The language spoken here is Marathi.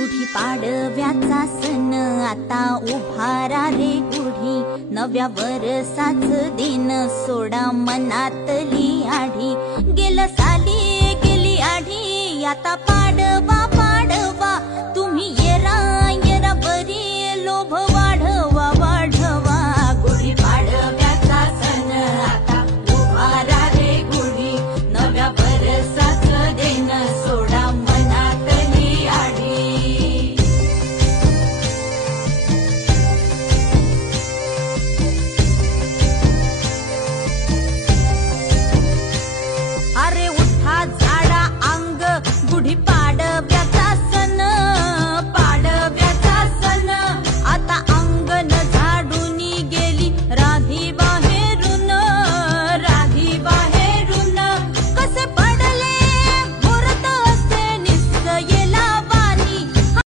गुढी पाडव्याचा सण आता उभारा रे गुढी, नव्या वर्षाच दिन सोडा मनातली आढी, गेलं साली